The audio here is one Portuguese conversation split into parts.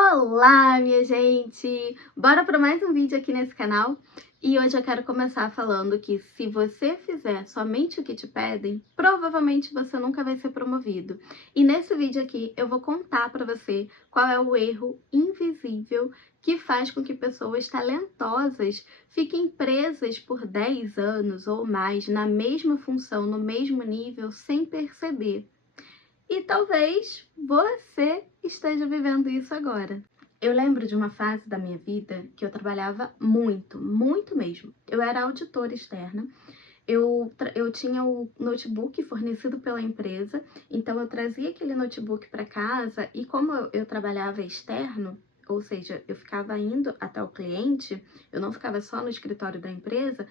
Olá, minha gente! Bora para mais um vídeo aqui nesse canal? E hoje eu quero começar falando que se você fizer somente o que te pedem, provavelmente você nunca vai ser promovido. E nesse vídeo aqui eu vou contar para você qual é o erro invisível que faz com que pessoas talentosas fiquem presas por 10 anos ou mais na mesma função, no mesmo nível, sem perceber. E talvez você esteja vivendo isso agora. Eu lembro de uma fase da minha vida que eu trabalhava muito, muito mesmo. Eu era auditora externa, eu tinha o notebook fornecido pela empresa, então eu trazia aquele notebook para casa e como eu trabalhava externo, ou seja, eu ficava indo até o cliente, eu não ficava só no escritório da empresa,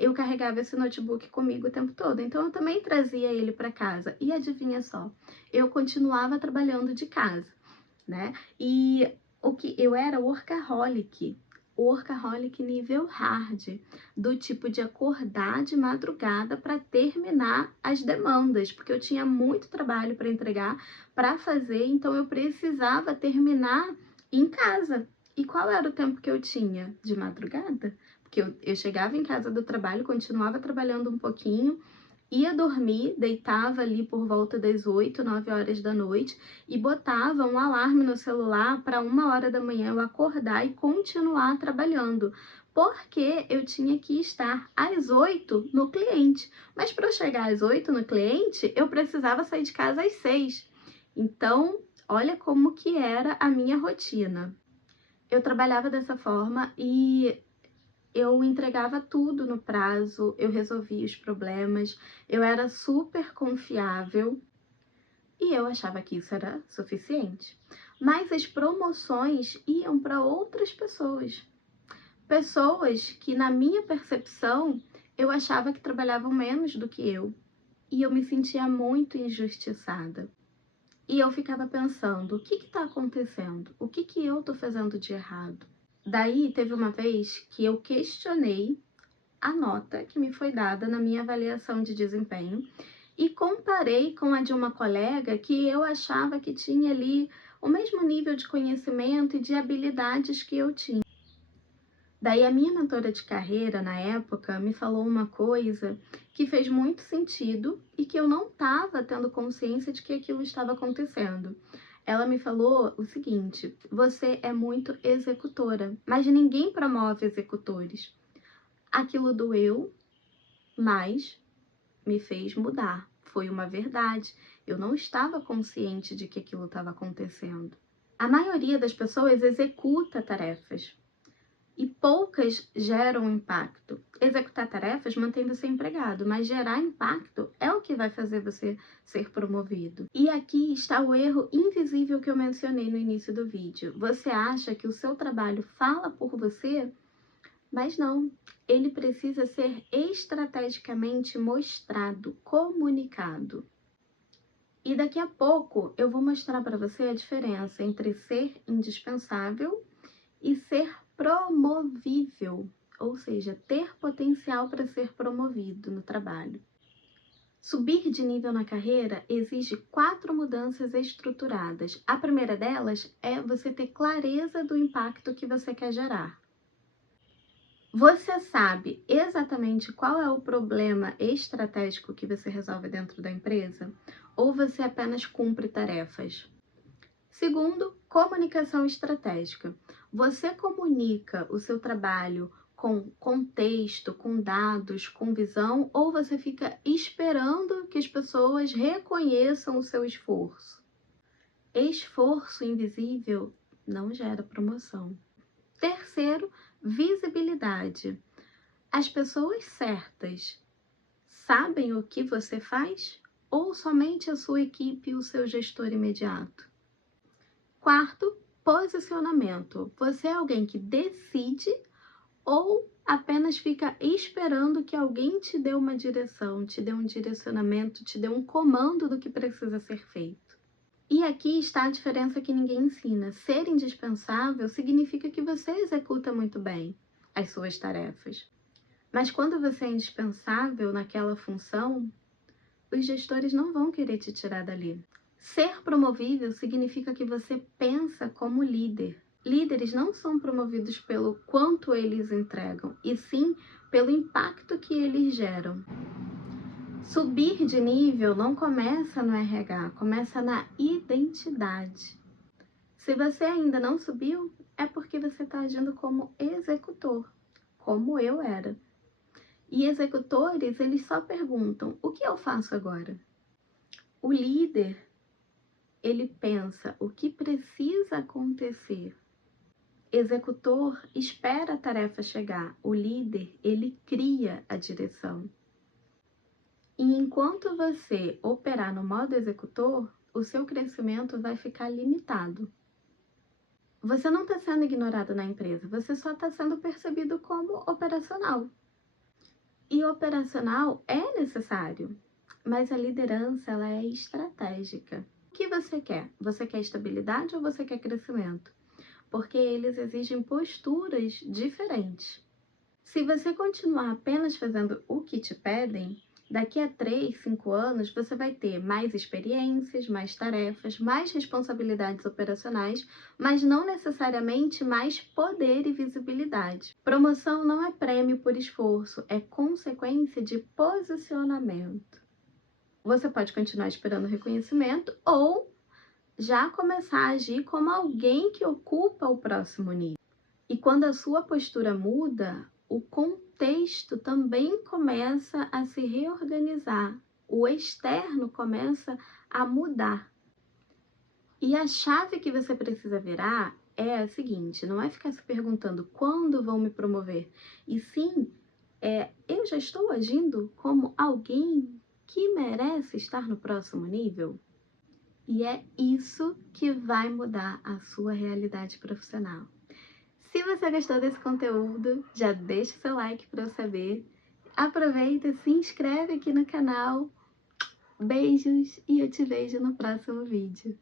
eu carregava esse notebook comigo o tempo todo, então eu também trazia ele para casa. E adivinha só, eu continuava trabalhando de casa, né? E eu era workaholic nível hard, do tipo de acordar de madrugada para terminar as demandas, porque eu tinha muito trabalho para entregar, para fazer, então eu precisava terminar em casa. E qual era o tempo que eu tinha? De madrugada? Porque eu chegava em casa do trabalho, continuava trabalhando um pouquinho, ia dormir, deitava ali por volta das 8, 9 horas da noite e botava um alarme no celular para 1 hora da manhã eu acordar e continuar trabalhando, porque eu tinha que estar às 8 no cliente. Mas para eu chegar às 8 no cliente, eu precisava sair de casa às 6. Então, olha como que era a minha rotina. Eu trabalhava dessa forma e eu entregava tudo no prazo, eu resolvia os problemas, eu era super confiável e eu achava que isso era suficiente. Mas as promoções iam para outras pessoas. Pessoas que, na minha percepção, eu achava que trabalhavam menos do que eu. E eu me sentia muito injustiçada. E eu ficava pensando, o que está acontecendo? O que eu estou fazendo de errado? Daí, teve uma vez que eu questionei a nota que me foi dada na minha avaliação de desempenho e comparei com a de uma colega que eu achava que tinha ali o mesmo nível de conhecimento e de habilidades que eu tinha. Daí a minha mentora de carreira, na época, me falou uma coisa que fez muito sentido e que eu não estava tendo consciência de que aquilo estava acontecendo. Ela me falou o seguinte: você é muito executora, mas ninguém promove executores. Aquilo doeu, mas me fez mudar. Foi uma verdade. Eu não estava consciente de que aquilo estava acontecendo. A maioria das pessoas executa tarefas e poucas geram impacto. Executar tarefas mantém você empregado, mas gerar impacto é o que vai fazer você ser promovido. E aqui está o erro invisível que eu mencionei no início do vídeo. Você acha que o seu trabalho fala por você? Mas não, ele precisa ser estrategicamente mostrado, comunicado. E daqui a pouco eu vou mostrar para você a diferença entre ser indispensável e ser promovível, ou seja, ter potencial para ser promovido no trabalho. Subir de nível na carreira exige 4 mudanças estruturadas. A primeira delas é você ter clareza do impacto que você quer gerar. Você sabe exatamente qual é o problema estratégico que você resolve dentro da empresa? Ou você apenas cumpre tarefas? Segundo, comunicação estratégica. Você comunica o seu trabalho com contexto, com dados, com visão, ou você fica esperando que as pessoas reconheçam o seu esforço? Esforço invisível não gera promoção. Terceiro, visibilidade. As pessoas certas sabem o que você faz ou somente a sua equipe e o seu gestor imediato? Quarto, posicionamento. Você é alguém que decide ou apenas fica esperando que alguém te dê uma direção, te dê um direcionamento, te dê um comando do que precisa ser feito? E aqui está a diferença que ninguém ensina. Ser indispensável significa que você executa muito bem as suas tarefas. Mas quando você é indispensável naquela função, os gestores não vão querer te tirar dali. Ser promovível significa que você pensa como líder. Líderes não são promovidos pelo quanto eles entregam, e sim pelo impacto que eles geram. Subir de nível não começa no RH, começa na identidade. Se você ainda não subiu, é porque você está agindo como executor, como eu era. E executores, eles só perguntam, o que eu faço agora? O líder, ele pensa o que precisa acontecer. Executor espera a tarefa chegar. O líder, ele cria a direção. E enquanto você operar no modo executor, o seu crescimento vai ficar limitado. Você não está sendo ignorado na empresa, você só está sendo percebido como operacional. E operacional é necessário, mas a liderança ela é estratégica. O que você quer? Você quer estabilidade ou você quer crescimento? Porque eles exigem posturas diferentes. Se você continuar apenas fazendo o que te pedem, daqui a 3, 5 anos você vai ter mais experiências, mais tarefas, mais responsabilidades operacionais, mas não necessariamente mais poder e visibilidade. Promoção não é prêmio por esforço, é consequência de posicionamento. Você pode continuar esperando reconhecimento ou já começar a agir como alguém que ocupa o próximo nível. E quando a sua postura muda, o contexto também começa a se reorganizar, o externo começa a mudar. E a chave que você precisa virar é a seguinte, não é ficar se perguntando quando vão me promover, e sim, eu já estou agindo como alguém que merece estar no próximo nível? E é isso que vai mudar a sua realidade profissional. Se você gostou desse conteúdo, já deixa o seu like para eu saber. Aproveita, se inscreve aqui no canal. Beijos e eu te vejo no próximo vídeo.